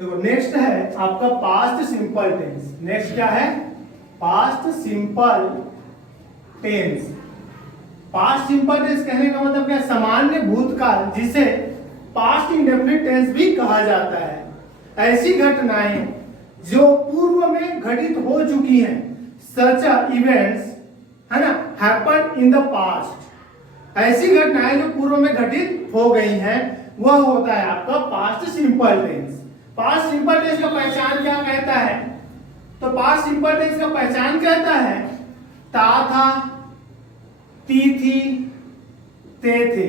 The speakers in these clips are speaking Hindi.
देखो नेक्स्ट है आपका पास्ट सिंपल टेंस। नेक्स्ट क्या है? Past simple tense. Past simple tense कहने का मतलब क्या? सामान्य भूतकाल, जिसे पास्ट इंडेफिनिट टेंस भी कहा जाता है। ऐसी घटनाएं जो पूर्व में घटित हो चुकी हैं, सच इवेंट्स, है ना, हैपन इन द पास्ट। ऐसी घटनाएं जो पूर्व में घटित हो गई हैं, वह होता है आपका past simple tense. Past simple tense का पहचान क्या कहता है? तो पास्ट सिंपल टेंस का पहचान कहता है ता था, ती थी, ते थे।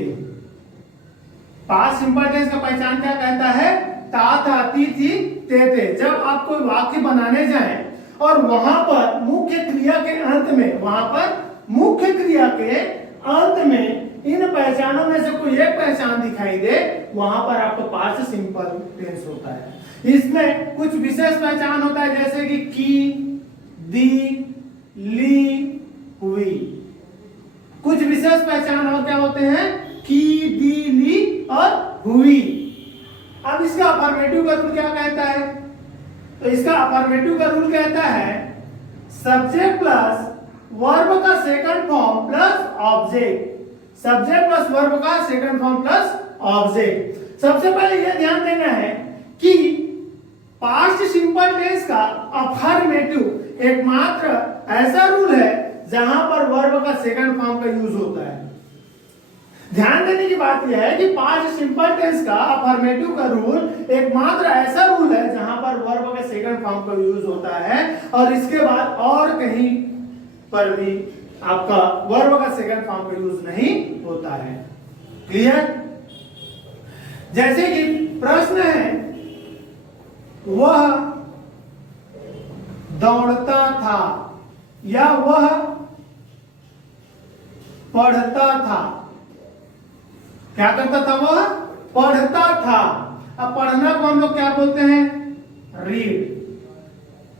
पास्ट सिंपल टेंस का पहचान क्या कहता है? ता था, ती थी, ते थे। जब आप कोई वाक्य बनाने जाएं और वहां पर मुख्य क्रिया के अंत में, वहां पर मुख्य क्रिया के अंत में इन पहचानों में से कोई एक पहचान दिखाई दे, वहां पर आपका पास्ट सिंपल टेंस होता है। इसमें कुछ विशेष पहचान होता है, जैसे कि की, दी, ली, हुई। कुछ विशेष पहचान और क्या होते हैं? की, दी, ली और हुई। अब इसका अफर्मेटिव का रूल क्या कहता है? तो इसका अफर्मेटिव का रूल कहता है सब्जेक्ट प्लस वर्ब का second form plus object. Subject plus verb का सेकंड फॉर्म प्लस ऑब्जेक्ट। सबसे पहले यह ध्यान देना है कि पास्ट सिंपल टेंस का अफर्मेटिव एकमात्र ऐसा रूल है जहां पर वर्ब का सेकंड फॉर्म का यूज होता है। ध्यान देने की बात यह है कि पास्ट सिंपल टेंस का अफर्मेटिव का रूल एकमात्र ऐसा रूल है जहां पर वर्ब के सेकंड फॉर्म का यूज होता है, और इसके बाद और कहीं पर भी आपका वर्ब का सेकंड फॉर्म का यूज नहीं होता है। क्लियर? जैसे कि प्रश्न है, वह दौड़ता था या वह पढ़ता था। क्या करता था? वह पढ़ता था। अब पढ़ना को हम लोग क्या बोलते हैं? रीड।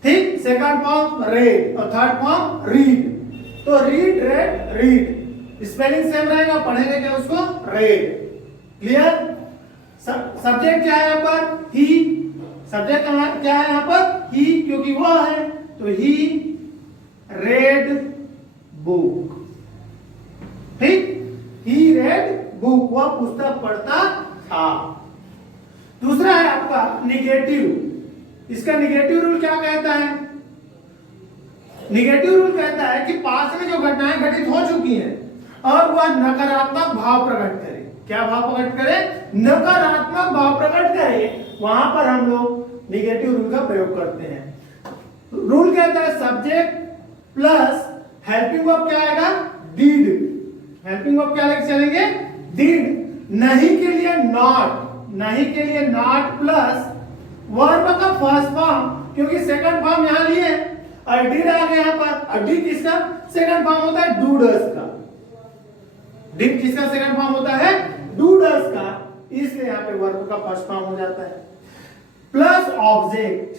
ठीक, सेकंड फॉर्म रेड और थर्ड फॉर्म रीड। तो read, red, read spelling same रहेगा, पढ़ेंगे क्या उसको? रेड। क्लियर? सब्जेक्ट क्या है यहाँ पर? ही। सब्जेक्ट क्या है यहाँ पर? ही, क्योंकि वह है तो ही रेड बुक। ठीक, ही रेड बुक, वह पुस्तक पढ़ता था। दूसरा है आपका निगेटिव। इसका निगेटिव रूल क्या कहता है? निगेटिव रूल कहता है कि पास्ट में जो घटनाएं घटित हो चुकी हैं और वह नकारात्मक भाव प्रकट करे। क्या भाव प्रकट करे? नकारात्मक भाव प्रकट करे, वहां पर हम लोग निगेटिव रूल का प्रयोग करते हैं। रूल कहता है सब्जेक्ट प्लस हेल्पिंग वर्ब क्या आएगा? डिड। हेल्पिंग वर्ब क्या लेके चलेंगे? डिड। नहीं के लिए नॉट, नहीं के लिए नॉट प्लस वर्ब का फर्स्ट फॉर्म, क्योंकि सेकंड फॉर्म यहां लिए और डिड आ गया यहां पर। और डिड किसका सेकंड फॉर्म होता है? डू डज का। डिड किसका सेकंड फॉर्म होता है? डू डज का, इसलिए यहां पे वर्ब का फर्स्ट फॉर्म हो जाता है। प्लस ऑब्जेक्ट,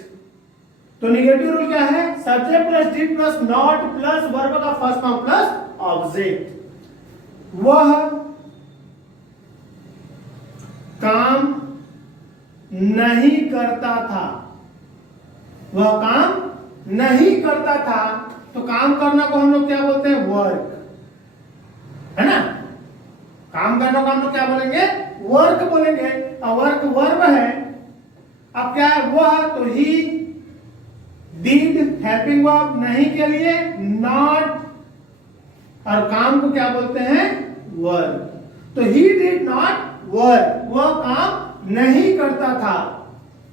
तो निगेटिव रूल क्या है? Subject plus did plus not plus verb का फर्स्ट फॉर्म प्लस ऑब्जेक्ट। वह काम नहीं करता था। वह काम नहीं करता था, तो काम करना को हम लोग क्या बोलते हैं? वर्क, है ना? काम करना को हम लोग क्या बोलेंगे? वर्क बोलेंगे। और वर्क वर्ब है। अब क्या है? वह, तो ही, डिड हेल्पिंग वर्ब, नहीं के लिए नॉट, और काम को क्या बोलते हैं? वर्क। तो ही डिड नॉट वर्क, वह काम नहीं करता था।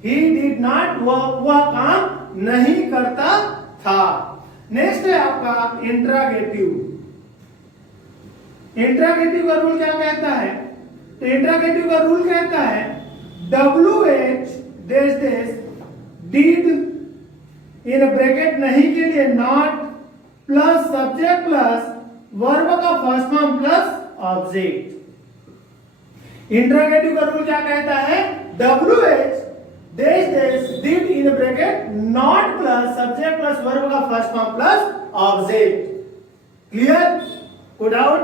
ही डिड नॉट वर्क, वह काम नहीं करता था। नेक्स्ट है आपका इंट्रागेटिव। इंट्रागेटिव का रूल क्या कहता है? तो इंट्रागेटिव का रूल कहता है WH dash dash did in bracket नहीं के लिए not plus subject plus verb का first form plus object. Interrogative का रूल क्या कहता है? WH dash dash did in bracket not plus subject plus verb का first form plus object. Clear? कोई डाउट?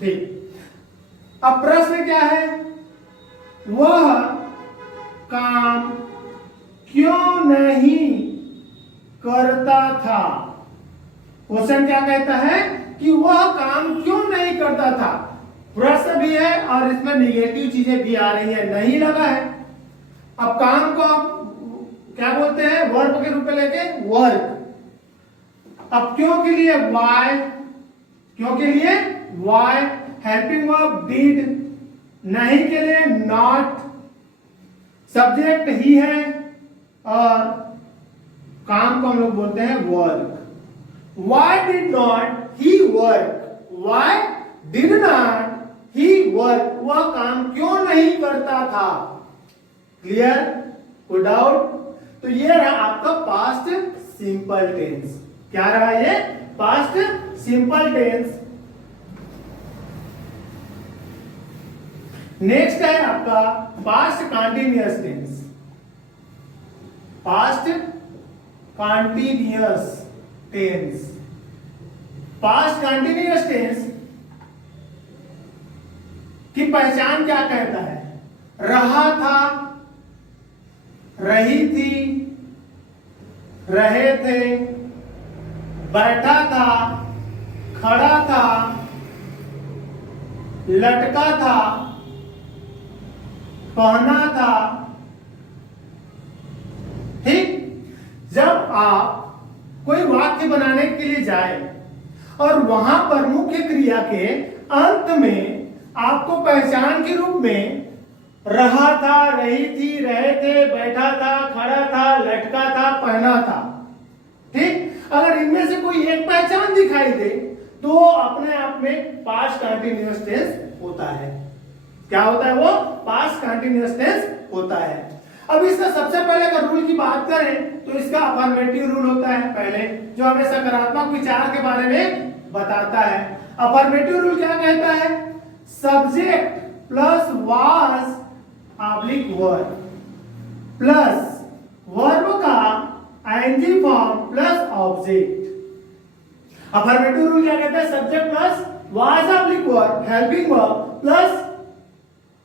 ठीक। अब प्रश्न क्या है? वह काम क्यों नहीं करता था। क्वेश्चन क्या कहता है कि वह काम क्यों नहीं करता था। प्रश्न भी है और इसमें निगेटिव चीजें भी आ रही है, नहीं लगा है। अब काम को आप क्या बोलते हैं, वर्ब के रूप में लेके वर्क। अब क्यों के लिए वाई, क्यों के लिए वाई, हेल्पिंग वर्ब डिड, नहीं के लिए नॉट, सब्जेक्ट ही है और काम को हम लोग बोलते हैं work. Why did not he work? Why did not he work? वह काम क्यों नहीं करता था। क्लियर, कोई डाउट। तो ये रहा आपका पास्ट सिंपल टेंस। क्या रहा ये, पास्ट सिंपल टेंस। नेक्स्ट है आपका past continuous tense. Past continuous tense. Past continuous tense की पहचान क्या कहता है, रहा था, रही थी, रहे थे, बैठा था, खड़ा था, लटका था, पहना था। ठीक, जब आप कोई वाक्य बनाने के लिए जाए और वहां पर मुख्य क्रिया के अंत में आपको पहचान के रूप में रहा था, रही थी, रहे थे, बैठा था, खड़ा था, लटका था, पहना था। ठीक, अगर इनमें से कोई एक पहचान दिखाई दे तो अपने आप में पास्ट कंटिन्यूअस टेंस होता है। क्या होता है वो, पास्ट कंटिन्यूअस टेंस होता है। अब इसका सबसे पहले अगर रूल की बात करें तो इसका अफर्मेटिव रूल होता है पहले, जो हमें सकारात्मक विचार के बारे में बताता है। अफर्मेटिव रूल क्या कहता है, subject plus was oblique verb plus verb का ING form plus object. Affirmative rule क्या कहता है, subject plus was oblique verb helping verb plus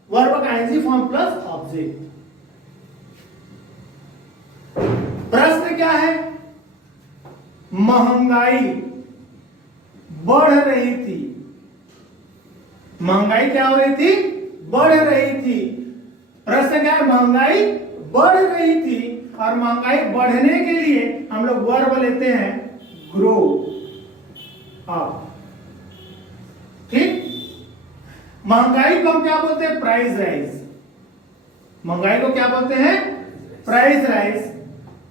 verb का आईएनजी फॉर्म प्लस ऑब्जेक्ट। प्रश्न क्या है, महंगाई बढ़ रही थी। महंगाई क्या हो रही थी, बढ़ रही थी। प्रश्न क्या है, महंगाई बढ़ रही थी और महंगाई बढ़ने के लिए हम लोग वर्ब लेते हैं ग्रो अप। ठीक, महंगाई को हम क्या बोलते हैं, प्राइस राइज। महंगाई को क्या बोलते हैं, प्राइस राइज।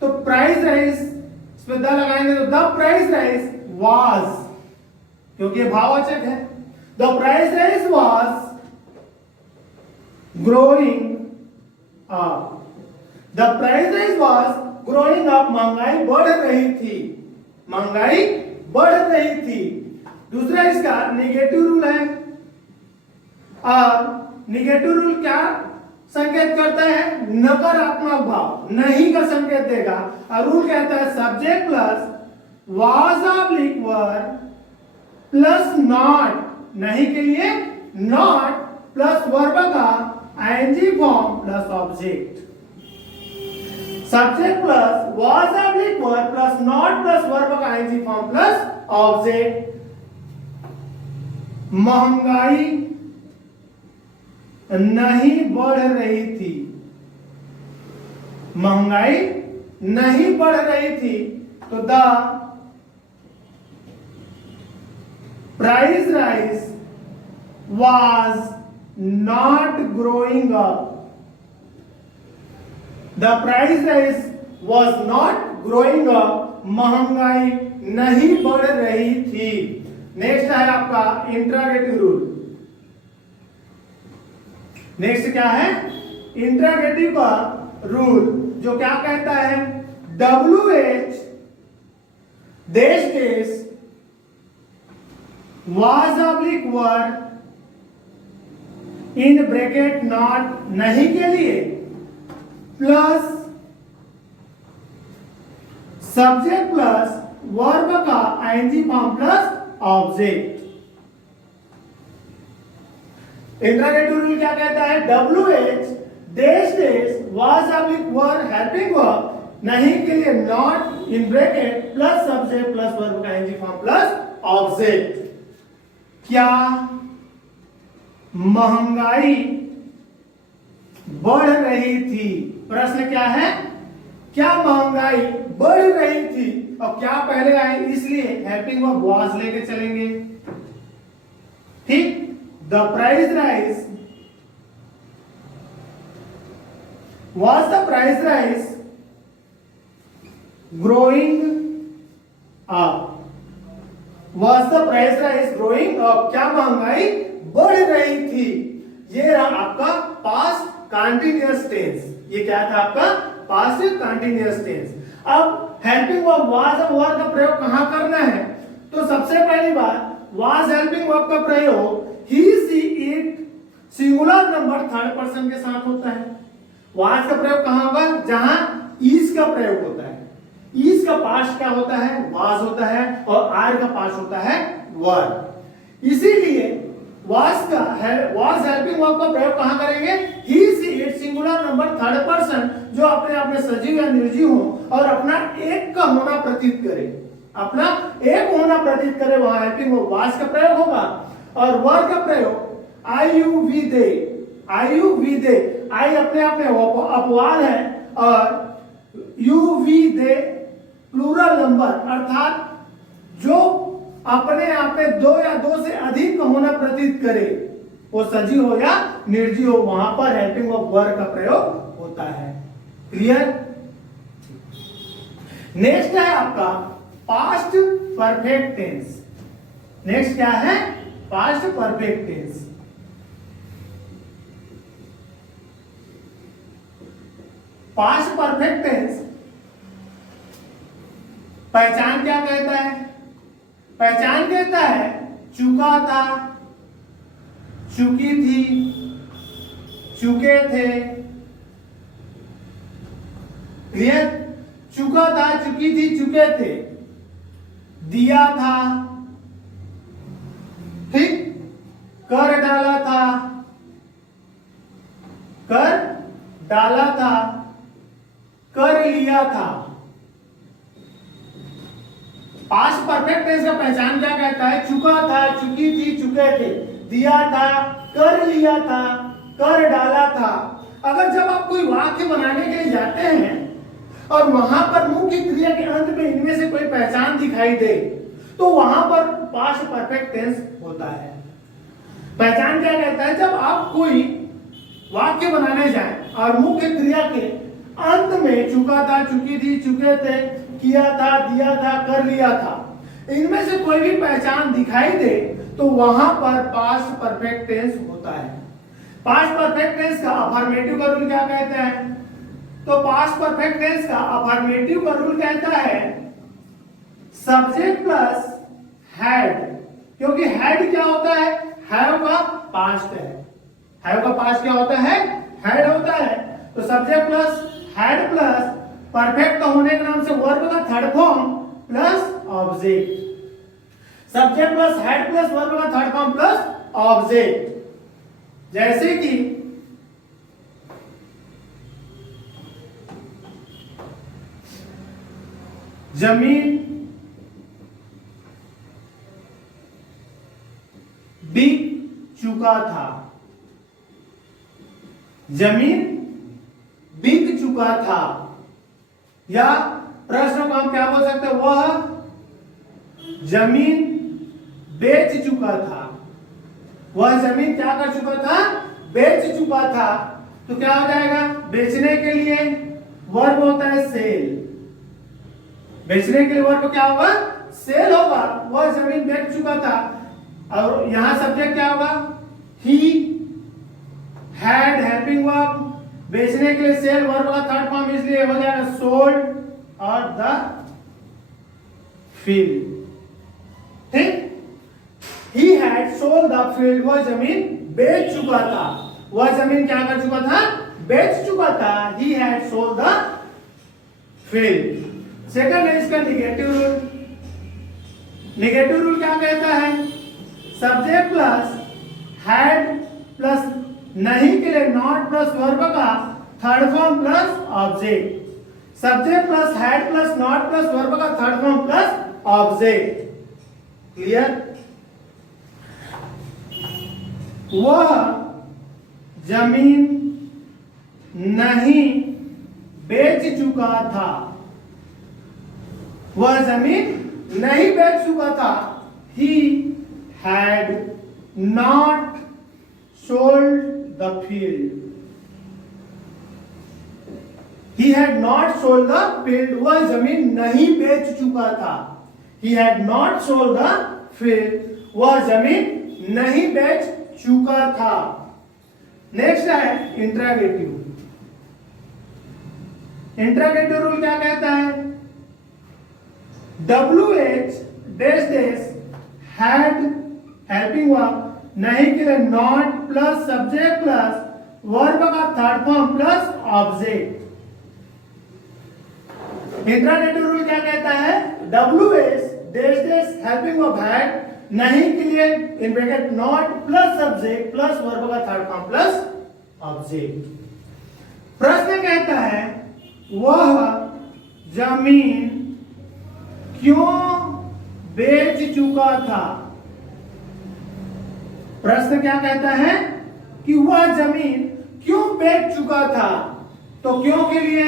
तो प्राइस राइज इसमें द लगाएंगे तो द प्राइस राइज वाज, क्योंकि ये भाववाचक है। The price rise was growing up. The price rise was growing up. महंगाई बढ़ रही थी, महंगाई बढ़ रही थी। दूसरा इसका निगेटिव रूल है और निगेटिव रूल क्या संकेत करता है, नकारात्मक भाव, नहीं का संकेत देगा। और रूल कहता है subject plus was oblique verb plus not, नहीं के लिए नॉट प्लस वर्ब का ING form plus object. Subject plus was oblique verb plus not plus verb का आईएनजी फॉर्म प्लस ऑब्जेक्ट। महंगाई नहीं बढ़ रही थी, महंगाई नहीं बढ़ रही थी। तो the price rise was not growing up. The price rise was not growing up. महंगाई नहीं बढ़ रही थी। नेक्स्ट है आपका इंट्रोगेटिव रूल। नेक्स्ट क्या है, इंट्रोगेटिव का रूल, जो क्या कहता है, WH देश देश was oblique verb in bracket not, नहीं के लिए, प्लस सब्जेक्ट प्लस वर्ब का ING form plus object. Interrogative rule क्या कहता है, WH देश देश was oblique were helping verb, नहीं के लिए not in bracket plus subject plus verb का एनजी फॉर्म प्लस ऑब्जेक्ट। क्या महंगाई बढ़ रही थी? प्रश्न क्या है? क्या महंगाई बढ़ रही थी? और क्या पहले आए इसलिए हेल्पिंग वर्ब वाज लेके चलेंगे। ठीक, the price rise, was the price rise growing up? Was the price rise growing up? क्या महंगाई बढ़ रही थी? ये रहा आपका पास्ट कंटीन्यूअस टेंस। ये क्या था आपका? Past continuous tense. अब हेल्पिंग वर्ब वाज और वर का प्रयोग कहां करना है? तो सबसे पहली बात, वाज हेल्पिंग वर्ब का प्रयोग he she it singular number third person के साथ होता है। वाज का प्रयोग कहां होगा? जहां इज का प्रयोग होता है। इज का पास्ट क्या होता है? वाज होता है, और आर का पास्ट होता है वर। इसीलिए वाज का है, वाज हेल्पिंग वर्ब का प्रयोग कहां करेंगे? He she it singular number third person, जो अपने आप में सजीव या निर्जीव हो और अपना एक का होना प्रतीत करे, अपना एक होना प्रतीत करे, वहां हेल्पिंग वर्ब वाज का प्रयोग होगा। और वर का प्रयोग I you we they, I you we they, I अपने आप में अपवाद है, और you we they plural number, अर्थात जो अपने आप में दो या दो से अधिक होना प्रतीत करे, वो सजीव हो या निर्जीव हो, वहां पर हेल्पिंग वर्ब वर का प्रयोग होता है। क्लियर? नेक्स्ट है आपका पास्ट परफेक्ट टेंस। नेक्स्ट क्या है? Past perfect tense. Past perfect tense पहचान क्या कहता है? पहचान कहता है चुका था, चुकी थी, चुके थे। क्लियर? चुका था, चुकी थी, चुके थे। दिया था, ठीक, कर डाला था, कर डाला था, कर लिया था। पास्ट परफेक्ट टेंस का पहचान क्या कहता है? चुका था, चुकी थी, चुके थे, दिया था, कर लिया था, कर डाला था। अगर जब आप कोई वाक्य बनाने के लिए जाते हैं और वहां पर मुख्य क्रिया के अंत में इनमें से कोई पहचान दिखाई दे, तो वहां पर पास्ट परफेक्ट टेंस होता है। पहचान क्या कहता है? जब आप कोई वाक्य बनाने जाएं और मुख्य क्रिया के अंत में चुका था, चुकी थी, चुके थे, किया था, दिया था, कर लिया था, इनमें से कोई भी पहचान दिखाई दे, तो वहां पर पास्ट परफेक्ट टेंस होता है। पास्ट परफेक्ट टेंस का अफर्मेटिव का रूल क्या कहता है? तो पास्ट परफेक्ट टेंस का अफर्मेटिव का रूल कहता है सब्जेक्ट प्लस हैड, क्योंकि हैड क्या होता है? हैव का पास्ट है। हैव का पास्ट क्या होता है? हैड होता है। तो subject plus had plus perfect का होने के नाम से वर्ब का third form plus object. Subject plus had plus verb का थर्ड फॉर्म प्लस ऑब्जेक्ट। जैसे कि जमीन बिक चुका था, जमीन बिक चुका था। या प्रश्न को हम क्या बोल सकते हैं? वह जमीन बेच चुका था। वह जमीन क्या कर चुका था? बेच चुका था। तो क्या हो जाएगा? बेचने के लिए वर्ब होता है सेल। बेचने के लिए वर्ब क्या होगा? सेल होगा। वह जमीन बेच चुका था। और यहां सब्जेक्ट क्या होगा? He had helping verb. बेचने के लिए सेल वर्ब का थर्ड फॉर्म, इसलिए हो जाएगा सोल्ड और द फील्ड। ठीक, he had sold the field. वह जमीन बेच चुका था। वह जमीन क्या कर चुका था? बेच चुका था। He had sold the field. Second है इसका निगेटिव रूल। निगेटिव रूल क्या कहता है? सब्जेक्ट प्लस हैड प्लस नहीं के लिए नॉट प्लस वर्ब का third form plus object, subject plus had plus not plus verb का third form plus object. Clear? वह जमीन नहीं बेच चुका था, वह जमीन नहीं बेच चुका था। He had not sold the field. He had not sold the field. वह जमीन नहीं बेच चुका था। He had not sold the field. वह जमीन नहीं बेच चुका था। नेक्स्ट है इंट्रागेटिव। इंट्रागेटिव रूल क्या कहता है? WH dash dash had helping verb नहीं के लिए not plus subject plus verb का third form plus object. Interrogative rule क्या कहता है? WH dash dash helping verb had नहीं के लिए in bracket not plus subject plus verb का थर्ड फॉर्म प्लस ऑब्जेक्ट। प्रश्न कहता है वह जमीन क्यों बेच चुका था? प्रश्न क्या कहता है कि वह जमीन क्यों बेच चुका था? तो क्यों के लिए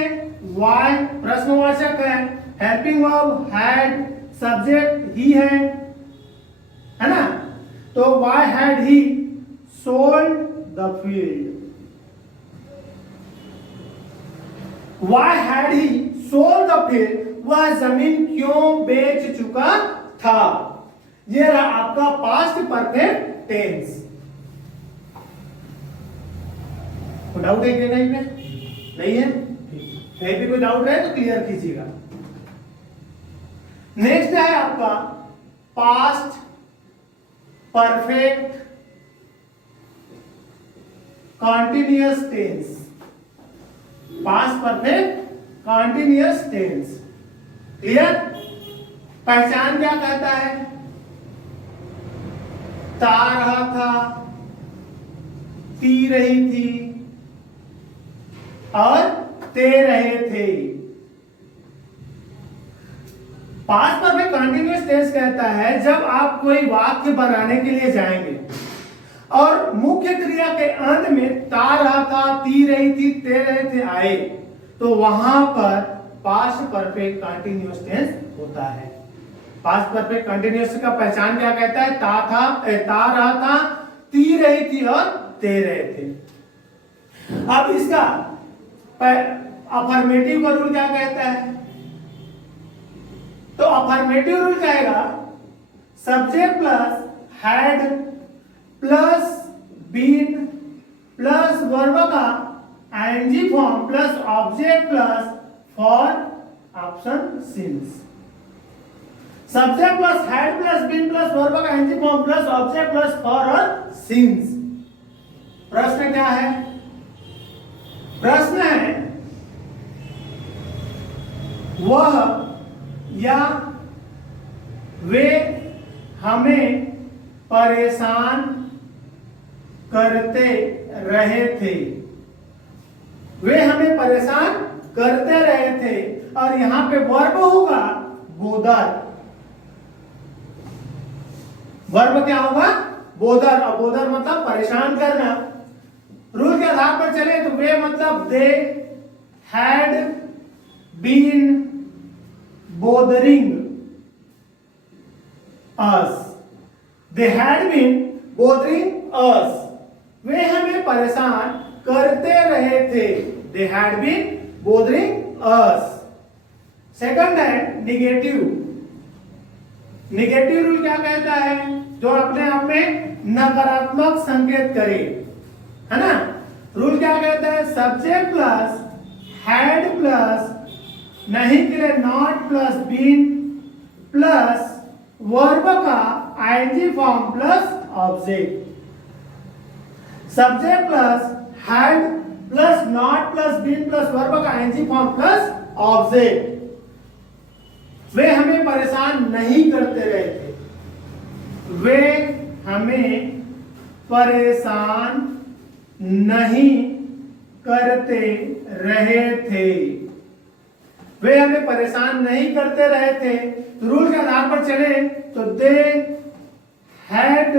वाई प्रश्नवाचक है, हेल्पिंग वर्ब हैड, सब्जेक्ट ही है ना? तो why had he sold the field? Why had he sold the field? वह जमीन क्यों बेच चुका था? ये रहा आपका पास्ट परफेक्ट टेंस। कोई डाउट है क्या? नहीं है? कहीं भी कोई डाउट है तो क्लियर कीजिएगा। नेक्स्ट है आपका past perfect continuous tense. Past perfect continuous tense. Clear? पहचान क्या कहता है? ता रहा था, ती रही थी और ते रहे थे। पास्ट परफेक्ट कंटीन्यूअस टेंस कहता है जब आप कोई वाक्य बनाने के लिए जाएंगे और मुख्य क्रिया के अंत में ता रहा था, ती रही थी, ते रहे थे आए, तो वहां पर पास्ट परफेक्ट कंटीन्यूअस टेंस होता है। पास्ट परफेक्ट कंटीन्यूअस का पहचान क्या कहता है? ता रहा था, ती रही थी और ते रहे थे। अब इसका अफर्मेटिव का रूल क्या कहता है? तो अफर्मेटिव रूल कहेगा subject plus had plus been plus verb का ING form plus object plus for option since. Subject plus had plus been plus verb का ING form plus object plus for और सिंस। प्रश्न क्या है? प्रश्न है वह या वे हमें परेशान करते रहे थे। वे हमें परेशान करते रहे थे और यहां पे वर्ब होगा बोदर। वर्ब क्या होगा? बोदर। और बोदर मतलब परेशान करना। रूल के आधार पर चले तो वे मतलब they had been bothering us. They had been bothering us. वे हमें परेशान करते रहे थे। They had been bothering us. Second है निगेटिव। निगेटिव रूल क्या कहता है? जो अपने आप में नकारात्मक संकेत करे, है ना? रूल क्या कहता है? सब्जेक्ट प्लस हैड प्लस नहीं के लिए not plus been plus verb का ING form plus object. Subject plus had plus not plus been plus verb का आईएनजी फॉर्म प्लस ऑब्जेक्ट। वे हमें परेशान नहीं करते रहे थे। वे हमें परेशान नहीं करते रहे थे। वे हमें परेशान नहीं करते रहे थे। रूल के आधार पर चले तो they had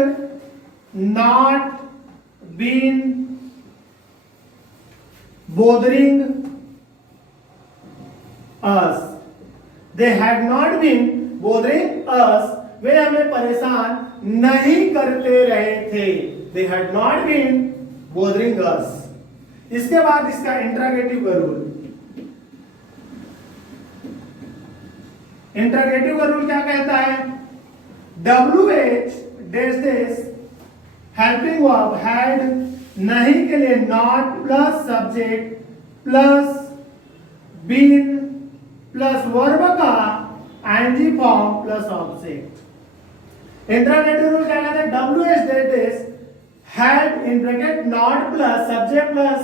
not been bothering us. They had not been bothering us. वे हमें परेशान नहीं करते रहे थे। They had not been bothering us. इसके बाद इसका इंटरोगेटिव का रूल। इंटरोगेटिव का रूल क्या कहता है? WH dash dash helping verb had नहीं के लिए not plus subject plus been plus verb का ING form plus object. Interrogative rule क्या कहता है? WH dash dash had in bracket not plus subject plus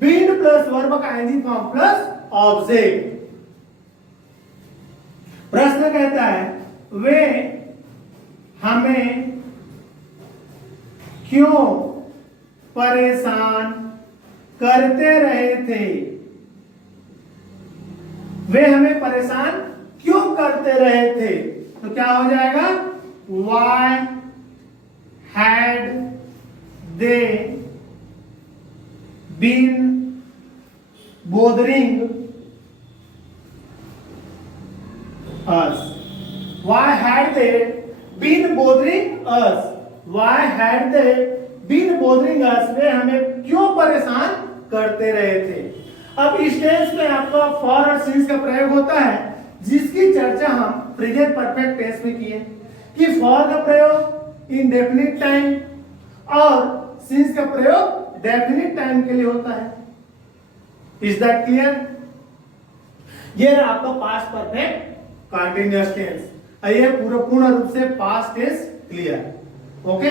been plus verb का आईएनजी फॉर्म प्लस ऑब्जेक्ट। प्रश्न कहता है वे हमें क्यों परेशान करते रहे थे? वे हमें परेशान क्यों करते रहे थे? तो क्या हो जाएगा? Why had they been bothering us? Why had they been bothering us? Why had they been bothering us? वे हमें क्यों परेशान करते रहे थे? अब इस टेंस में आपका फॉर और सिंस का प्रयोग होता है, जिसकी चर्चा हम प्रेजेंट परफेक्ट टेंस में किए कि फॉर का प्रयोग इंडेफिनिट टाइम और सिंस का प्रयोग डेफिनिट टाइम के लिए होता है। Is that clear? ये रहा आपका पास्ट परफेक्ट कंटीन्यूअस टेंस। ये पूर्ण रूप से पास्ट टेंस क्लियर। ओके।